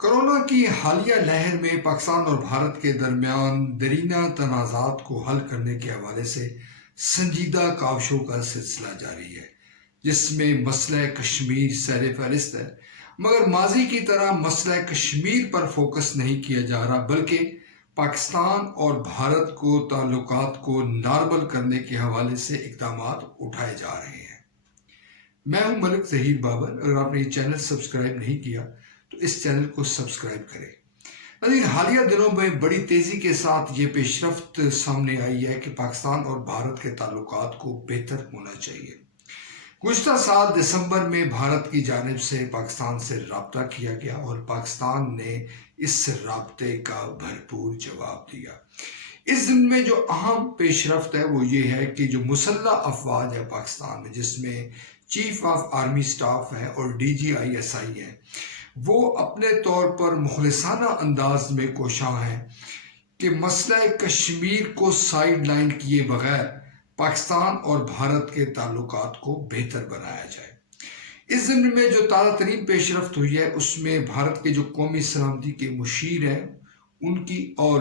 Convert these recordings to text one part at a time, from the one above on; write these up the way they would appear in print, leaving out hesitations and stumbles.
Corona کی حالیہ لہر میں پاکستان اور بھارت کے درمیان درینہ تنازعات کو حل کرنے کے حوالے سے سنجیدہ کاوشوں کا سلسلہ جاری ہے، جس میں مسئلہ کشمیر سیر فہرست ہے۔ مگر ماضی کی طرح مسئلہ کشمیر پر فوکس نہیں کیا جا رہا، بلکہ پاکستان اور بھارت کو تعلقات کو نارمل کرنے کے حوالے سے اقدامات اٹھائے جا رہے ہیں۔ میں ہوں ملک ظہیر بابر۔ اگر آپ نے یہ چینل سبسکرائب نہیں کیا تو اس چینل کو سبسکرائب کریں۔ لیکن حالیہ دنوں میں بڑی تیزی کے ساتھ یہ پیش رفت سامنے آئی ہے کہ پاکستان اور بھارت کے تعلقات کو بہتر ہونا چاہیے۔ گزشتہ سال دسمبر میں بھارت کی جانب سے پاکستان سے رابطہ کیا گیا اور پاکستان نے اس رابطے کا بھرپور جواب دیا۔ اس دن میں جو اہم پیش رفت ہے وہ یہ ہے کہ جو مسلح افواج ہے پاکستان میں، جس میں چیف آف آرمی سٹاف ہے اور DGISI ہے، وہ اپنے طور پر مخلصانہ انداز میں کوشاں ہیں کہ مسئلہ کشمیر کو سائیڈ لائن کیے بغیر پاکستان اور بھارت کے تعلقات کو بہتر بنایا جائے۔ اس ضمن میں جو تازہ ترین پیش رفت ہوئی ہے اس میں بھارت کے جو قومی سلامتی کے مشیر ہیں ان کی اور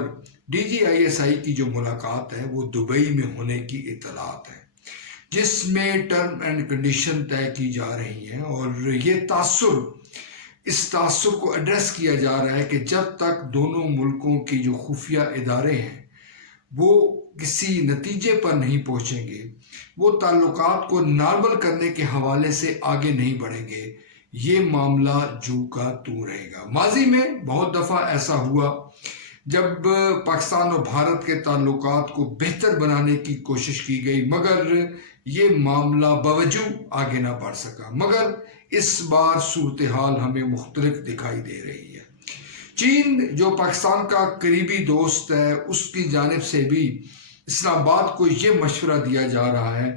DGISI کی جو ملاقات ہے وہ دبئی میں ہونے کی اطلاعات ہے، جس میں ٹرم اینڈ کنڈیشن طے کی جا رہی ہیں، اور یہ اس تاثر کو ایڈریس کیا جا رہا ہے کہ جب تک دونوں ملکوں کی جو خفیہ ادارے ہیں وہ کسی نتیجے پر نہیں پہنچیں گے، وہ تعلقات کو نارمل کرنے کے حوالے سے آگے نہیں بڑھیں گے، یہ معاملہ جو کا تو رہے گا۔ ماضی میں بہت دفعہ ایسا ہوا جب پاکستان اور بھارت کے تعلقات کو بہتر بنانے کی کوشش کی گئی، مگر یہ معاملہ باوجود آگے نہ بڑھ سکا۔ مگر اس بار صورتحال ہمیں مختلف دکھائی دے رہی ہے۔ چین جو پاکستان کا قریبی دوست ہے، اس کی جانب سے بھی اسلام آباد کو یہ مشورہ دیا جا رہا ہے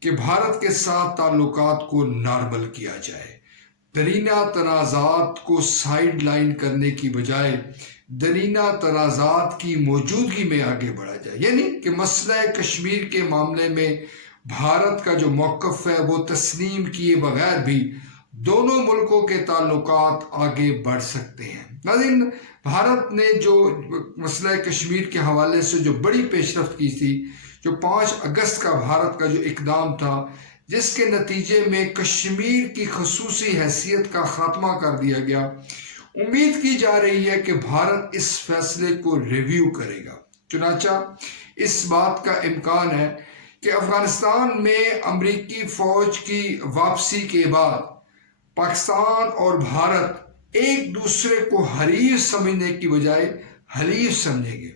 کہ بھارت کے ساتھ تعلقات کو نارمل کیا جائے، درینہ تنازعات کو سائیڈ لائن کرنے کی بجائے درینہ تنازعات کی موجودگی میں آگے بڑھا جائے، یعنی کہ مسئلہ کشمیر کے معاملے میں بھارت کا جو موقف ہے وہ تسلیم کیے بغیر بھی دونوں ملکوں کے تعلقات آگے بڑھ سکتے ہیں۔ ناظرین، بھارت نے جو مسئلہ کشمیر کے حوالے سے جو بڑی پیش رفت کی تھی، جو 5 اگست کا بھارت کا جو اقدام تھا، جس کے نتیجے میں کشمیر کی خصوصی حیثیت کا خاتمہ کر دیا گیا، امید کی جا رہی ہے کہ بھارت اس فیصلے کو ریویو کرے گا۔ چنانچہ اس بات کا امکان ہے کہ افغانستان میں امریکی فوج کی واپسی کے بعد پاکستان اور بھارت ایک دوسرے کو حریف سمجھنے کی بجائے حلیف سمجھیں گے۔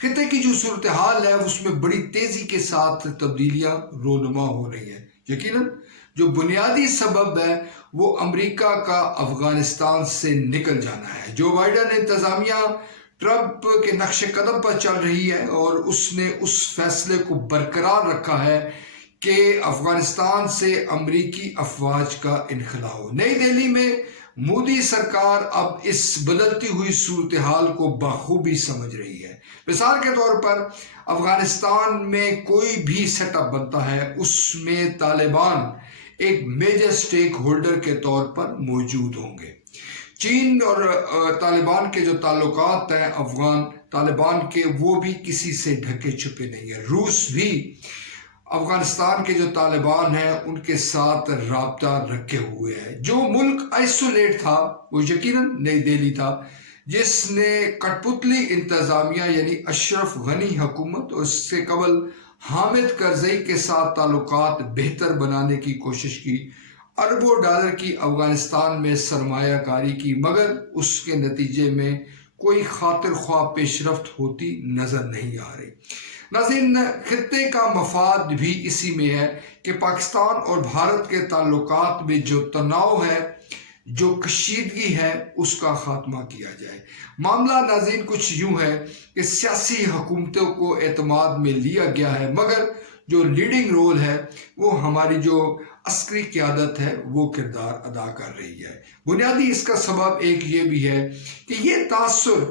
خطے کی جو صورتحال ہے اس میں بڑی تیزی کے ساتھ تبدیلیاں رونما ہو رہی ہیں۔ یقیناً جو بنیادی سبب ہے وہ امریکہ کا افغانستان سے نکل جانا ہے۔ جو بائیڈن انتظامیہ ٹرمپ کے نقش قدم پر چل رہی ہے اور اس نے اس فیصلے کو برقرار رکھا ہے کہ افغانستان سے امریکی افواج کا انخلا ہو۔ نئی دہلی میں مودی سرکار اب اس بدلتی ہوئی صورتحال کو بخوبی سمجھ رہی ہے۔ مثال کے طور پر افغانستان میں کوئی بھی سیٹ اپ بنتا ہے، اس میں طالبان ایک میجر سٹیک ہولڈر کے طور پر موجود ہوں گے۔ چین اور طالبان کے جو تعلقات ہیں افغان طالبان کے، وہ بھی کسی سے ڈھکے چھپے نہیں ہیں۔ روس بھی افغانستان کے جو طالبان ہیں ان کے ساتھ رابطہ رکھے ہوئے ہے۔ جو ملک آئسولیٹ تھا وہ یقیناً نئی دہلی تھا، جس نے کٹھ پتلی انتظامیہ یعنی اشرف غنی حکومت اور اس سے قبل حامد کرزئی کے ساتھ تعلقات بہتر بنانے کی کوشش کی، اربوں ڈالر کی افغانستان میں سرمایہ کاری کی، مگر اس کے نتیجے میں کوئی خاطر خواہ پیش رفت ہوتی نظر نہیں آ رہی۔ ناظرین، خطے کا مفاد بھی اسی میں ہے کہ پاکستان اور بھارت کے تعلقات میں جو تناؤ ہے، جو کشیدگی ہے، اس کا خاتمہ کیا جائے۔ معاملہ ناظرین کچھ یوں ہے کہ سیاسی حکومتوں کو اعتماد میں لیا گیا ہے، مگر جو لیڈنگ رول ہے وہ ہماری جو عسکری قیادت ہے وہ کردار ادا کر رہی ہے۔ بنیادی اس کا سبب ایک یہ بھی ہے کہ یہ تاثر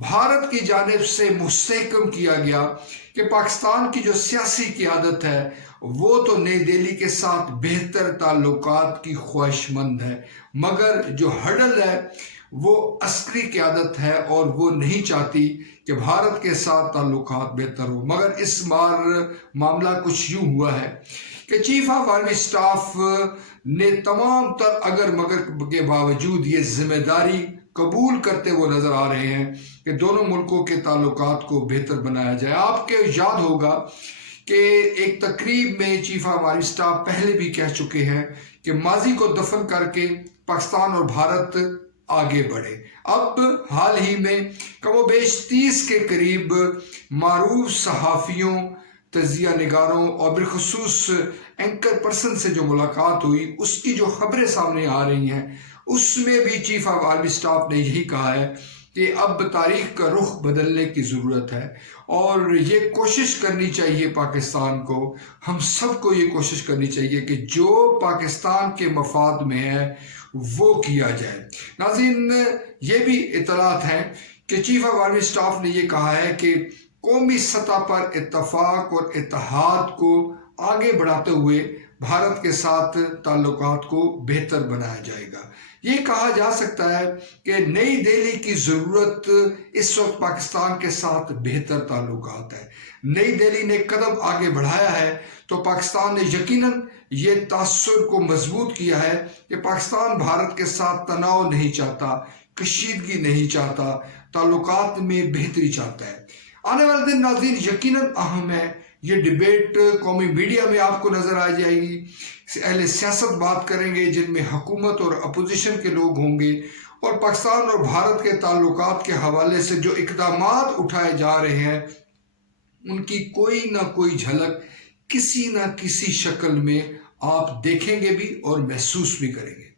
بھارت کی جانب سے مستحکم کیا گیا کہ پاکستان کی جو سیاسی قیادت ہے وہ تو نئی دہلی کے ساتھ بہتر تعلقات کی خواہش مند ہے، مگر جو ہڈل ہے وہ عسکری قیادت ہے اور وہ نہیں چاہتی کہ بھارت کے ساتھ تعلقات بہتر ہو۔ مگر اس بار معاملہ کچھ یوں ہوا ہے کہ چیف آف آرمی سٹاف نے تمام تر اگر مگر کے باوجود یہ ذمہ داری قبول کرتے ہوئے نظر آ رہے ہیں کہ دونوں ملکوں کے تعلقات کو بہتر بنایا جائے۔ آپ کے یاد ہوگا کہ ایک تقریب میں چیف آف آرمی سٹاف پہلے بھی کہہ چکے ہیں کہ ماضی کو دفن کر کے پاکستان اور بھارت آگے بڑھے۔ اب حال ہی میں کم و بیش 30 کے قریب معروف صحافیوں، تجزیہ نگاروں اور بالخصوص اینکر پرسن سے جو ملاقات ہوئی، اس کی جو خبریں سامنے آ رہی ہیں، اس میں بھی چیف آف آرمی سٹاف نے یہی کہا ہے کہ اب تاریخ کا رخ بدلنے کی ضرورت ہے اور یہ کوشش کرنی چاہیے پاکستان کو، ہم سب کو یہ کوشش کرنی چاہیے کہ جو پاکستان کے مفاد میں ہے وہ کیا جائے۔ ناظرین، یہ بھی اطلاعات ہیں کہ چیف آف آرمی سٹاف نے یہ کہا ہے کہ قومی سطح پر اتفاق اور اتحاد کو آگے بڑھاتے ہوئے بھارت کے ساتھ تعلقات کو بہتر بنایا جائے گا۔ یہ کہا جا سکتا ہے کہ نئی دہلی کی ضرورت اس وقت پاکستان کے ساتھ بہتر تعلقات ہے۔ نئی دہلی نے قدم آگے بڑھایا ہے تو پاکستان نے یقیناً یہ تاثر کو مضبوط کیا ہے کہ پاکستان بھارت کے ساتھ تناؤ نہیں چاہتا، کشیدگی نہیں چاہتا، تعلقات میں بہتری چاہتا ہے۔ آنے والے دن ناظرین یقیناً اہم ہے۔ یہ ڈیبیٹ قومی میڈیا میں آپ کو نظر آ جائے گی، اہل سیاست بات کریں گے جن میں حکومت اور اپوزیشن کے لوگ ہوں گے، اور پاکستان اور بھارت کے تعلقات کے حوالے سے جو اقدامات اٹھائے جا رہے ہیں ان کی کوئی نہ کوئی جھلک کسی نہ کسی شکل میں آپ دیکھیں گے بھی اور محسوس بھی کریں گے۔